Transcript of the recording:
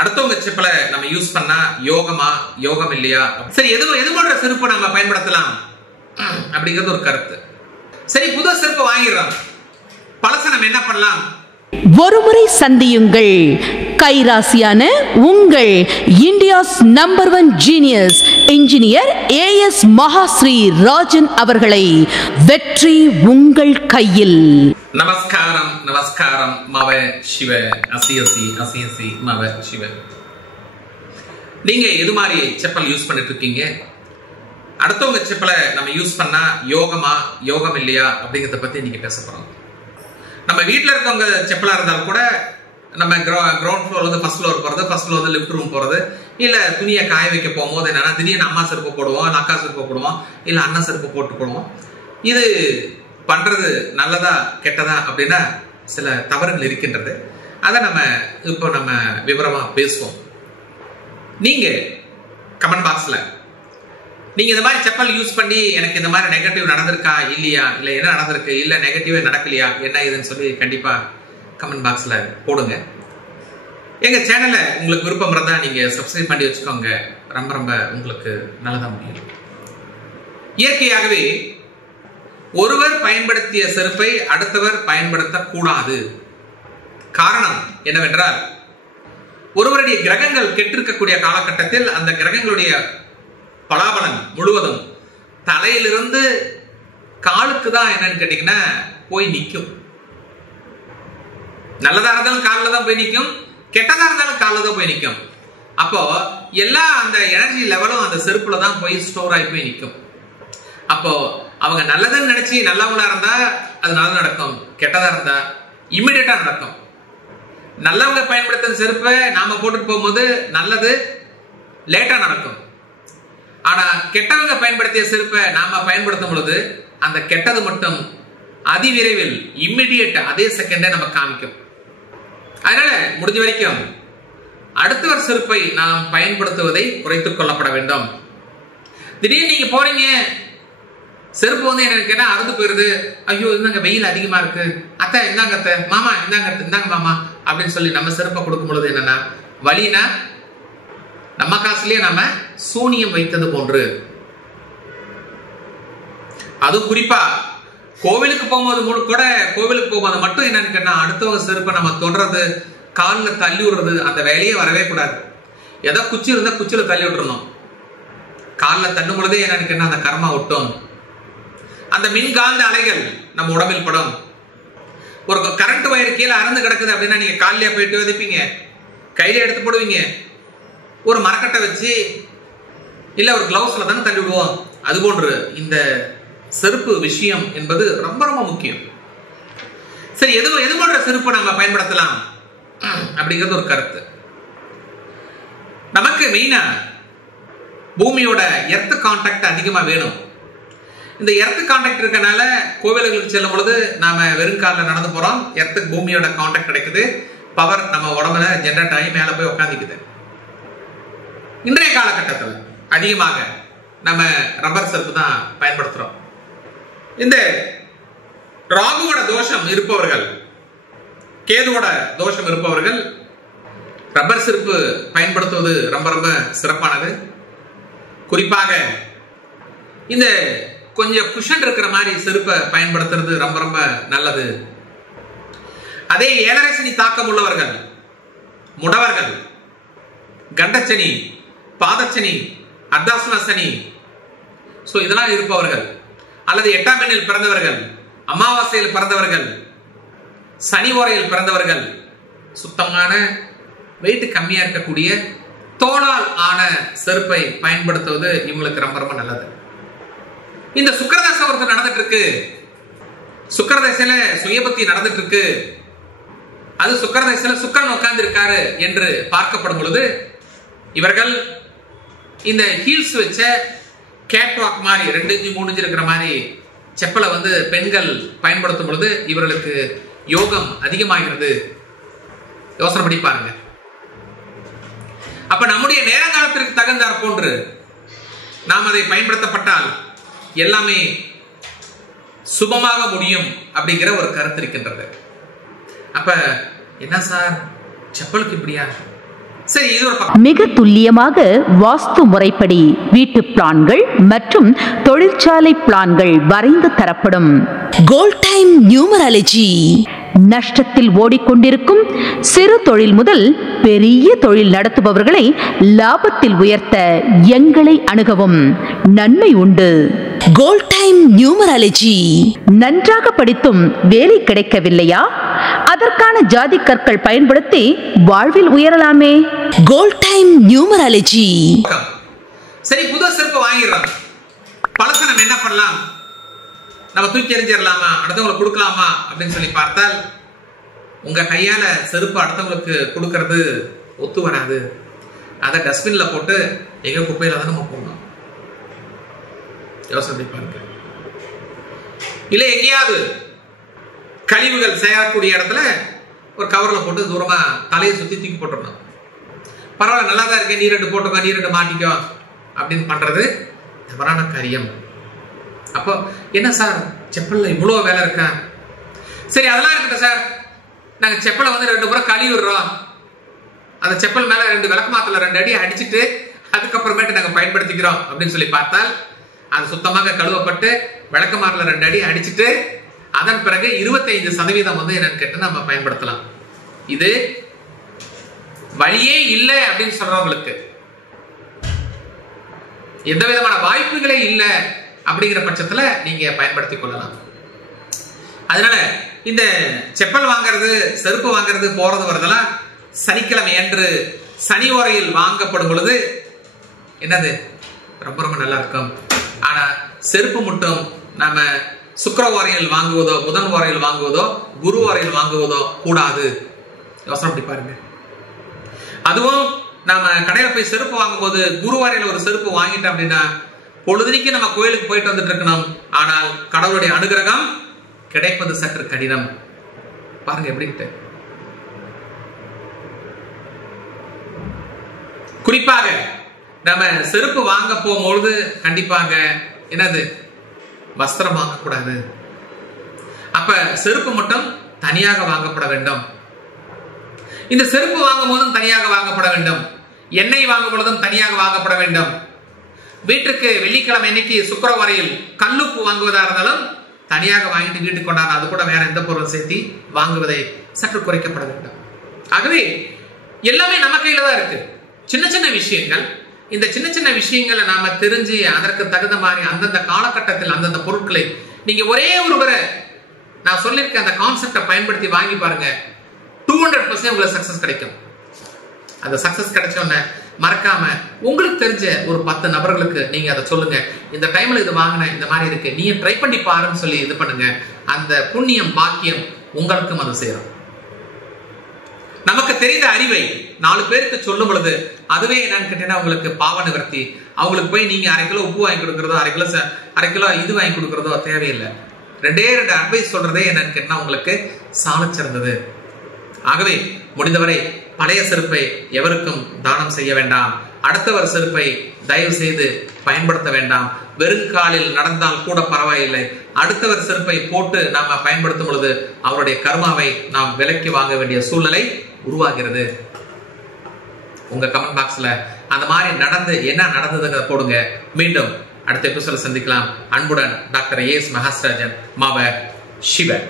அடுத்தவங்க செப்பலை நம்ம யூஸ் பண்ணா யோகமா யோகம் இல்லையா? சரி, எது போன்ற செருப்பு நம்ம பயன்படுத்தலாம் அப்படிங்கிறது ஒரு கருத்து. சரி, புது செருப்பு வாங்கிடுறோம், பழச நம்ம என்ன பண்ணலாம்? ஒருமுறை சந்தியுங்கள் கைராசியான உங்கள் India's number 1 genius engineer AS Mahasri Rajan அவர்களை. வெற்றி உங்கள் கையில். நமஸ்காரம் நமஸ்காரம் மவ சிவ அசியசி அசியசி மவ சிவ. நீங்க எது மாதிரி செப்பல் யூஸ் பண்ணிட்டு இருக்கீங்க? அடுத்தவங்க செப்பலை நம்ம யூஸ் பண்ணா யோகமா யோகம் இல்லையா அப்படிங்கறத பத்தி இன்னைக்கு பேச போறோம். நம்ம வீட்டில் இருக்கவங்க செப்பலா இருந்தாலும் கூட நம்ம கிரவுண்ட் ஃப்ளோர்ல இருந்து ஃபர்ஸ்ட் ஃப்ளோர் போறது, ஃபர்ஸ்ட் ஃப்ளோர் வந்து லிஃப்ட் ரூம் போறது, இல்ல துணியை காய வைக்க போகும்போது என்னன்னா திடீர்னு அம்மா செருப்பு போடுவோம், இல்ல அக்கா செருப்பு போடுவோம், இல்ல அண்ணன் செருப்பு போட்டு போடுவோம். இது பண்றது நல்லதா கெட்டதா அப்படின்னா சில தவறுகள் இருக்கின்றது. அதை நம்ம விவரமா பேசுவோம். நீங்க கமெண்ட் பாக்ஸ்ல நீங்க இந்த மாதிரி செப்பல் யூஸ் பண்ணி எனக்கு இந்த மாதிரி நெகட்டிவ் நடந்திருக்கா இல்லையா, இல்ல என்ன நடந்திருக்கு, இல்ல நெகட்டிவே நடக்கலையா, என்ன இதுன்னு சொல்லி கண்டிப்பா கமெண்ட் பாக்ஸ்ல போடுங்க. எங்க சேனலை உங்களுக்கு விருப்பம் இருந்தா நீங்க சப்ஸ்கிரைப் பண்ணி வச்சுக்கோங்க. ரொம்ப ரொம்ப உங்களுக்கு நல்லதா முடியும். இயற்கையாகவே ஒருவர் பயன்படுத்திய செருப்பை அடுத்தவர் பயன்படுத்த கூடாது. காரணம் என்னவென்றால், ஒருவருடைய கிரகங்கள் கெட்டிருக்கக்கூடிய காலகட்டத்தில் அந்த கிரகங்களுடைய பலாபலன் முழுவதும் தலையிலிருந்து காலுக்கு தான் என்னன்னு கேட்டீங்கன்னா போய் நிற்கும். நல்லதா இருந்தாலும் காலில் தான் போய் நிற்கும், கெட்டதா இருந்தாலும் காலில் தான் போய் நிற்கும். அப்போ எல்லா அந்த எனர்ஜி லெவலும் அந்த செருப்புல தான் போய் ஸ்டோர் ஆகி போய் நிற்கும். அப்போ அவங்க நல்லதுன்னு நினைச்சு நல்லவங்களா இருந்தா அது நல்லா நடக்கும், கெட்டதா இருந்தா இம்மிடியட்டா நடக்கும். நல்லவங்க பயன்படுத்தும் செருப்பை நாம போட்டுட்டு போகும்போது நல்லது லேட்டா நடக்கும். ஆனா கெட்டவங்க பயன்படுத்திய செருப்பை நாம பயன்படுத்தும் பொழுது அந்த கெட்டது மட்டும் அதிவிரைவில் இம்மிடியேட் அதே செகண்டே நம்ம காமிக்கும். அதனால முடிஞ்ச வரைக்கும் அடுத்தவர் செருப்பை நாம் பயன்படுத்துவதை குறைத்துக் கொள்ளப்பட வேண்டும். திடீர்னு நீங்க போறீங்க, செருப்பு வந்து என்ன கேட்டா அறுந்து போயிருது, ஐயோ இந்தாங்க வெயில் அதிகமா இருக்கு, அத்தை இந்தாங்க அத்தை, மாமா இந்தாங்க மாமா அப்படின்னு சொல்லி நம்ம செருப்பை கொடுக்கும் பொழுது என்னன்னா வலினா நம்ம காசுலயே நாம சூனியம் வைத்தது போன்று. அது குறிப்பா கோவிலுக்கு போகும்போது கூட, கோவிலுக்கு போகும்போது மட்டும் என்னன்னு கேட்டா அடுத்தவங்க செருப்பை நம்ம தொடர்றது, காலில் தள்ளி விடுறது, அந்த வேலையே வரவே கூடாது. ஏதோ குச்சி இருந்தா குச்சியில தள்ளி விட்டுறணும். காலில் தள்ளும் பொழுதே என்னன்னு கேட்டா அந்த கர்மா ஒட்டும். அந்த மின்காந்த அலைகள் நம்ம உடம்பில் படும். ஒரு கரண்ட் வயர் கீழே அறந்து கிடக்குது அப்படின்னா நீங்க காலிலேயே போயிட்டு விதைப்பீங்க, கையில எடுத்து போடுவீங்க, ஒரு மரக்கட்டை வச்சு இல்ல ஒரு கிளவுஸ்ல தானே தள்ளி விடுவோம். அதுபோன்று இந்த செருப்பு விஷயம் என்பது ரொம்ப ரொம்ப முக்கியம். சரி, எது போன்ற செருப்பு நம்ம பயன்படுத்தலாம் அப்படிங்கிறது ஒரு கருத்து. நமக்கு மெயினா பூமியோட எர்த் கான்டாக்ட் அதிகமா வேணும். இந்த எர்த் கான்டாக்ட் இருக்கனால கோவில்களுக்கு செல்லும் பொழுது நாம வெறுங்காலில் நடந்து போறோம், எர்த்துக்கு பூமியோட கான்டாக்ட் கிடைக்குது, பவர் நம்ம உடம்புல ஜெனரேட் ஆகி மேல போய் உட்காந்துக்குது. இன்றைய காலகட்டத்தில் அதிகமாக நம்ம ரப்பர் செருப்பு தான் பயன்படுத்துறோம். இந்த ராகுவோட தோஷம் இருப்பவர்கள், கேதுவோட தோஷம் இருப்பவர்கள் ரப்பர் செருப்பு பயன்படுத்துவது ரொம்ப ரொம்ப சிறப்பானது. குறிப்பாக இந்த கொஞ்சம் குஷன் இருக்கிற மாதிரி செருப்பை பயன்படுத்துறது ரொம்ப ரொம்ப நல்லது. அதே ஏழரை சனி தாக்கம் உள்ளவர்கள், முடவர்கள், கண்டச்சனி, பாதச்சனி, அர்த்தாசன சனி, இதெல்லாம் இருப்பவர்கள், அல்லது 8ஆம் எண்ணில் பிறந்தவர்கள், அமாவாசையில் பிறந்தவர்கள், சனி ஓரையில் பிறந்தவர்கள், சுத்தமான வெயிட் கம்மியா இருக்கக்கூடிய தோளால் ஆன செருப்பை பயன்படுத்துவது இவங்களுக்கு ரொம்ப ரொம்ப நல்லது. இந்த சுக்கிரதசை ஒருத்தர் நடந்துட்டு இருக்கு, சுக்கிரதசையில சுயபக்தி நடந்துட்டு இருக்கு, அது சுக்கிரதசையில சுக்கிரன் உட்கார்ந்து இருக்காரு என்று பார்க்கப்படும் பொழுது இவர்கள் இந்த ஹீல்ஸ் வச்ச கேட் வாக் மாதிரி 2 இன்ச்சு 3 இன்ச்சு இருக்கிற மாதிரி செப்பலை வந்து பெண்கள் பயன்படுத்தும் பொழுது இவர்களுக்கு யோகம் அதிகமாகிறது. யோசனை பண்ணி பாருங்க. அப்ப நம்முடைய நேரங்காலத்திற்கு தகுந்தாற் போன்று நாம் அதை பயன்படுத்தப்பட்டால் எல்லாமே சுபமாக முடியும் அப்படிங்கிற ஒரு கருத்து இருக்கின்றது. அப்ப என்ன சார் செப்பலுக்கு இப்படியா? சரி, இது ஒரு பக்கம். மிக துல்லியமாக வாஸ்து முறைப்படி வீட்டு பிளான்கள் மற்றும் தொழிற்சாலை பிளான்கள் வரைந்து தரப்படும். Gold time numerology. நஷ்டத்தில் ஓடிக்கொண்டிருக்கும் சிறு தொழில் முதல் பெரிய தொழில் நடத்துபவர்களை லாபத்தில் உயர்த்த எங்களை அணுகவும், நன்மை உண்டு. Gold time numerology. நன்றாக படித்தும் வேலை கிடைக்கவில்லையா? அதற்கான ஜாதி கற்கள் பயன்படுத்தி வாழ்வில் உயரலாமே. Gold time numerology. சரி, புது செருப்பு வாங்கிடுறோம். பழச நம்ம என்ன பண்ணலாம்? நம்ம தூக்கி எறிஞ்சிடலாமா, அடுத்தவங்களுக்கு கொடுக்கலாமா அப்படின்னு சொல்லி பார்த்தால், உங்க கையால செருப்பு அடுத்தவங்களுக்கு கொடுக்கறது ஒத்து வராது. அதை டஸ்ட்பின்ல போட்டு எங்க குப்பையில தான் நம்ம போடணும். யோசனை பாருங்க. இல்ல எங்கேயாவது கழிவுகள் சேரக்கூடிய இடத்துல ஒரு கவர்ல போட்டு தூரமா தலையை சுத்தி தூக்கி போட்டுடணும். பரவாயில்ல, நல்லா தான் இருக்கேன், நீ 2 போட்டுக்கோ, நீ 2 மாட்டிக்கோ அப்படின்னு பண்றது தவறான காரியம். அப்போ என்ன சார், செப்பல்ல இவ்வளோ வேலை இருக்கா? சரி, அதெல்லாம் இருக்கட்டும் சார், நாங்கள் செப்பலை வந்து 2 முறை கழுவி விடுறோம். அந்த செப்பல் மேலே 2 விளக்கு மாத்துல 2 அடி அடிச்சுட்டு அதுக்கப்புறமேட்டு நாங்கள் பயன்படுத்திக்கிறோம் அப்படின்னு சொல்லி பார்த்தால், அது சுத்தமாக கழுவப்பட்டு விளக்கு மாத்துல 2 அடி அடிச்சுட்டு அதன் பிறகு 25% வந்து என்னன்னு கேட்டு நம்ம பயன்படுத்தலாம். இது வழியே இல்லை அப்படின்னு சொல்றவங்களுக்கு, எந்த விதமான வாய்ப்புகளே இல்லை அப்படிங்கிற பட்சத்துல நீங்க பயன்படுத்திக் கொள்ளலாம். அதனால இந்த செப்பல் வாங்கிறது, செருப்பு வாங்கிறது, போறது வரதெல்லாம் சனிக்கிழமை அன்று சனி ஓரையில் வாங்கப்படும் பொழுது என்னது ரொம்ப ரொம்ப நல்லா இருக்கும். ஆனா செருப்பு மட்டும் நாம சுக்கிர ஓரையில் வாங்குவதோ, புதன் ஓரையில் வாங்குவதோ, குரு ஓரையில் வாங்குவதோ கூடாது. யோசனை பண்ணி பாருங்க. அதுவும் நாம கடையில போய் செருப்பு வாங்கும் போது குரு ஓரையில் ஒரு செருப்பு வாங்கிட்டோம் அப்படின்னா பொழுதுனிக்கு நம்ம கோயிலுக்கு போயிட்டு வந்துட்டு இருக்கணும். ஆனால் கடவுளுடைய அனுகிரகம் கிடைப்பது சற்று கடினம். பாருங்க எப்படின்ட்டு. குறிப்பாக நம்ம செருப்பு வாங்க போகும்பொழுது கண்டிப்பாக என்னது, வஸ்திரம் வாங்கக்கூடாது. அப்ப செருப்பு மட்டும் தனியாக வாங்கப்பட வேண்டும். இந்த செருப்பு வாங்கும் போதும் தனியாக வாங்கப்பட வேண்டும். எண்ணெய் வாங்கும் பொழுதும் தனியாக வாங்கப்பட வேண்டும். வீட்டுக்கு வெள்ளிக்கிழமை இன்னைக்கு சுக்கிர வரையில் கல்லுப்பு வாங்குவதா இருந்தாலும் தனியாக வாங்கிட்டு வீட்டுக்கு கொண்டாங்க. அது கூட வேற எந்த பொருளும் சேர்த்து வாங்குவதை சற்று குறைக்கப்பட வேண்டும். ஆகவே எல்லாமே நம்ம கையில தான் இருக்கு. சின்ன சின்ன விஷயங்கள், இந்த சின்ன சின்ன விஷயங்களை நாம தெரிஞ்சு அதற்கு தகுந்த மாதிரி அந்தந்த காலகட்டத்தில் அந்தந்த பொருட்களை நீங்க ஒரே ஒரு முறை நான் சொல்லியிருக்க அந்த கான்செப்டை பயன்படுத்தி வாங்கி பாருங்க. 200% உங்களுக்கு சக்சஸ் கிடைக்கும். அந்த சக்சஸ் கிடைச்சோன்னு மறக்காம உங்களுக்கு தெரிஞ்ச ஒரு 10 நபர்களுக்கு நீங்க அதை சொல்லுங்க. இந்த டைம்ல இது வாங்கின இந்த மாதிரி இருக்கு, நீ ட்ரை பண்ணி பாருன்னு சொல்லி இது பண்ணுங்க. அந்த புண்ணியம் பாக்கியம் உங்களுக்கும் அது சேரும். நமக்கு தெரிந்த அறிவை 4 பேருக்கு சொல்லும் பொழுது அதுவே என்னன்னு கேட்டீங்கன்னா உங்களுக்கு பாவ நிவர்த்தி. அவங்களுக்கு போய் நீங்க 1/2 கிலோ உப்பு வாங்கி கொடுக்கறதோ, 1/2 கிலோ இது வாங்கி கொடுக்கறதோ தேவையில்லை. 2 அட்வைஸ் சொல்றதே என்னன்னு கேட்டா உங்களுக்கு சாலச் சிறந்தது. ஆகவே முடிந்தவரை பழைய செருப்பை எவருக்கும் தானம் செய்ய வேண்டாம். அடுத்தவர் செருப்பை தயவு செய்து பயன்படுத்த வேண்டாம். வெறுங்காலில் நடந்தால் கூட பரவாயில்லை. அடுத்தவர் செருப்பை போட்டு நாம பயன்படுத்தும் பொழுது அவருடைய கர்மாவை நாம் விலைக்கு வாங்க வேண்டிய சூழ்நிலை உருவாகிறது. உங்க கமெண்ட் பாக்ஸ்ல அந்த மாதிரி நடந்து என்ன நடந்ததுங்கிறத போடுங்க. மீண்டும் அடுத்த எபிசோட சந்திக்கலாம். அன்புடன் டாக்டர் ஏஎஸ் மகாஸ்ராஜன், மாவ சிவன்.